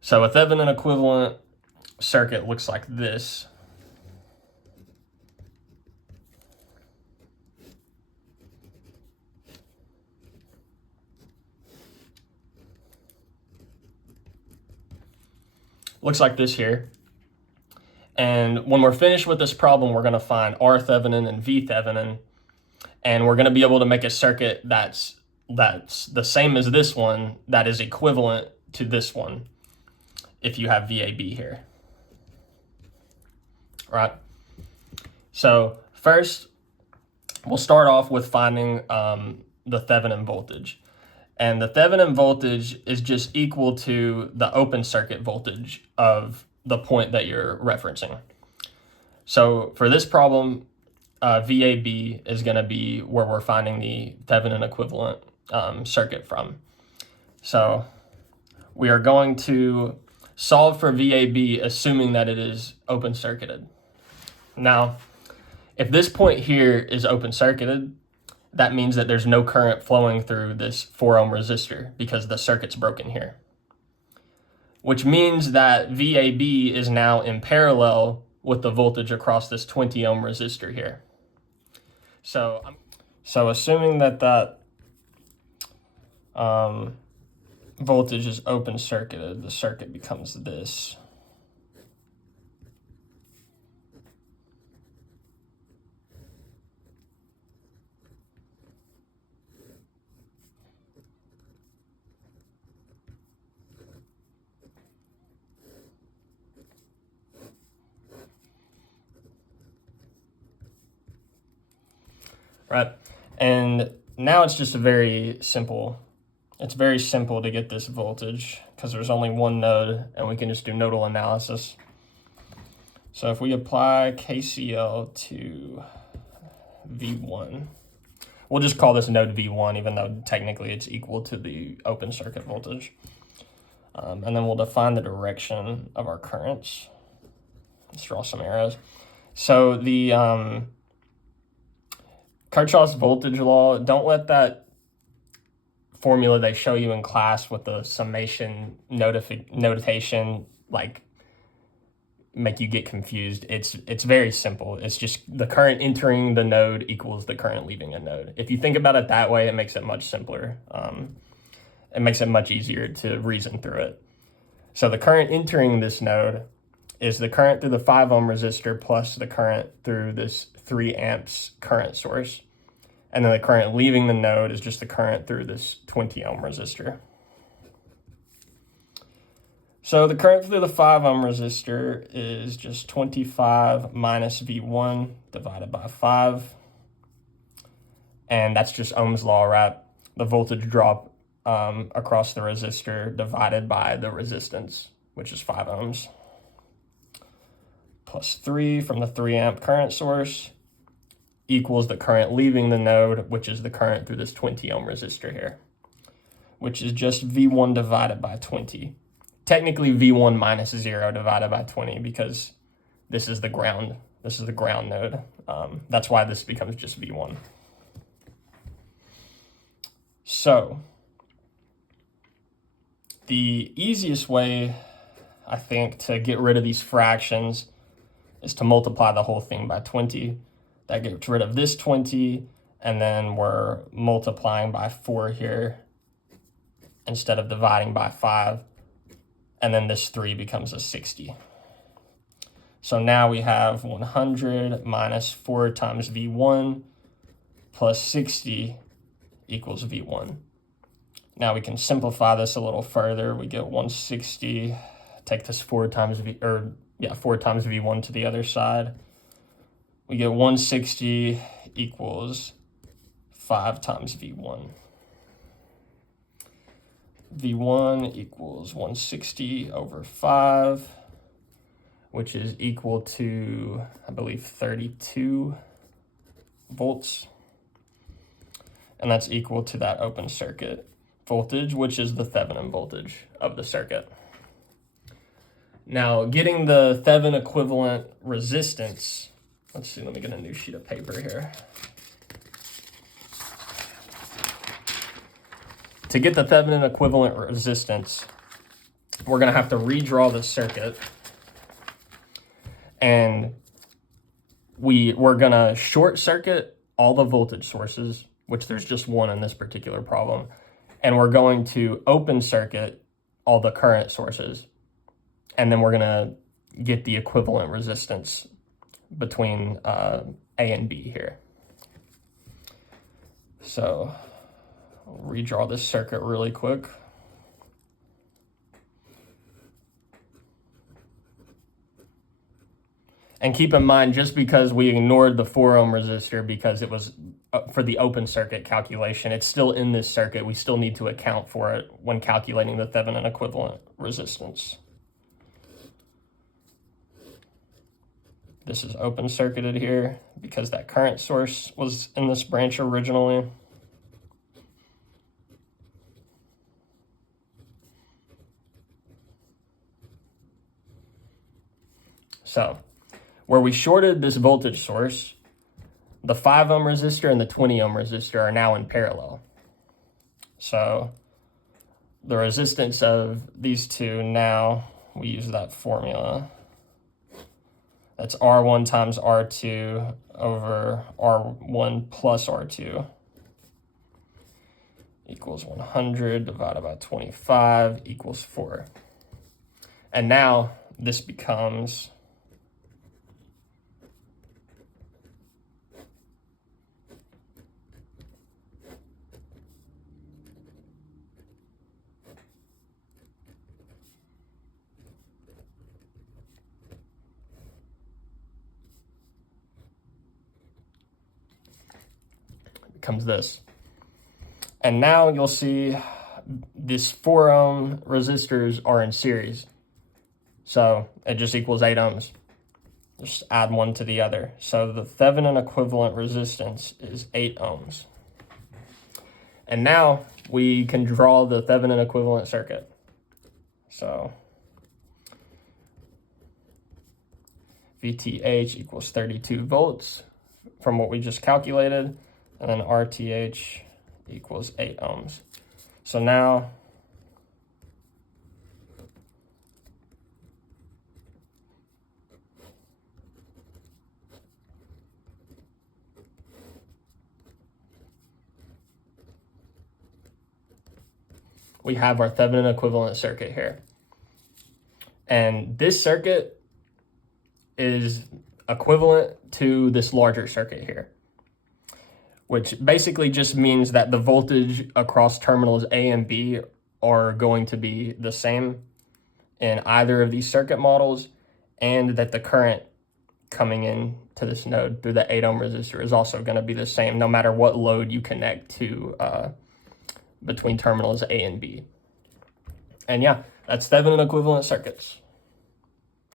So a Thevenin equivalent circuit looks like this. Looks like this here. And when we're finished with this problem, we're going to find R Thevenin and V Thevenin, and we're going to be able to make a circuit that's the same as this one, that is equivalent to this one if you have VAB here. Right? So first, we'll start off with finding the Thevenin voltage. And the Thevenin voltage is just equal to the open circuit voltage of the point that you're referencing. So for this problem, VAB is going to be where we're finding the Thevenin equivalent circuit from. So we are going to solve for VAB assuming that it is open circuited. Now, if this point here is open circuited, that means that there's no current flowing through this 4 ohm resistor because the circuit's broken here. Which means that VAB is now in parallel with the voltage across this 20 ohm resistor here. So assuming that voltage is open circuited, the circuit becomes this. Right, and now it's just it's very simple to get this voltage because there's only one node and we can just do nodal analysis. So if we apply KCL to V1, we'll just call this node V1 even though technically it's equal to the open circuit voltage. And then we'll define the direction of our currents. Let's draw some arrows. So the Kirchhoff's voltage law, don't let that formula they show you in class with the summation notation like make you get confused. It's very simple. It's just the current entering the node equals the current leaving a node. If you think about it that way, it makes it much simpler. It makes it much easier to reason through it. So the current entering this node is the current through the 5 ohm resistor plus the current through this 3 amps current source. And then the current leaving the node is just the current through this 20 ohm resistor. So the current through the 5 ohm resistor is just 25 minus V1 divided by 5. And that's just Ohm's law, right? The voltage drop across the resistor divided by the resistance, which is 5 ohms. Plus 3 from the 3 amp current source equals the current leaving the node, which is the current through this 20 ohm resistor here, which is just V1 divided by 20. Technically V1 minus 0 divided by 20 because this is the ground. This is the ground node. That's why this becomes just V1. So the easiest way, I think, to get rid of these fractions is to multiply the whole thing by 20. That gets rid of this 20, and then we're multiplying by 4 here instead of dividing by 5. And then this 3 becomes a 60. So now we have 100 minus 4 times V1 plus 60 equals V1. Now we can simplify this a little further. We get 160, take this 4 times V1 to the other side. We get 160 equals 5 times V1. V1 equals 160 over 5, which is equal to, I believe, 32 volts. And that's equal to that open circuit voltage, which is the Thevenin voltage of the circuit. Now, getting the Thevenin equivalent resistance, let's see, let me get a new sheet of paper here. To get the Thevenin equivalent resistance, we're going to have to redraw the circuit. And we're going to short circuit all the voltage sources, which there's just one in this particular problem. And we're going to open circuit all the current sources. And then we're going to get the equivalent resistance between A and B here. So I'll redraw this circuit really quick. And keep in mind, just because we ignored the 4 ohm resistor because it was for the open circuit calculation, it's still in this circuit. We still need to account for it when calculating the Thevenin equivalent resistance. This is open circuited here because that current source was in this branch originally. So where we shorted this voltage source, the 5 ohm resistor and the 20 ohm resistor are now in parallel. So the resistance of these two now, we use that formula. That's R1 times R2 over R1 plus R2 equals 100 divided by 25 equals 4. And now this becomes this. And now you'll see this 4 ohm resistors are in series. So it just equals 8 ohms. Just add one to the other. So the Thevenin equivalent resistance is 8 ohms. And now we can draw the Thevenin equivalent circuit. So VTH equals 32 volts from what we just calculated. And then RTH equals 8 ohms. So now we have our Thevenin equivalent circuit here. And this circuit is equivalent to this larger circuit here, which basically just means that the voltage across terminals A and B are going to be the same in either of these circuit models, and that the current coming in to this node through the 8 ohm resistor is also going to be the same no matter what load you connect to between terminals A and B. And yeah, that's Thevenin equivalent circuits.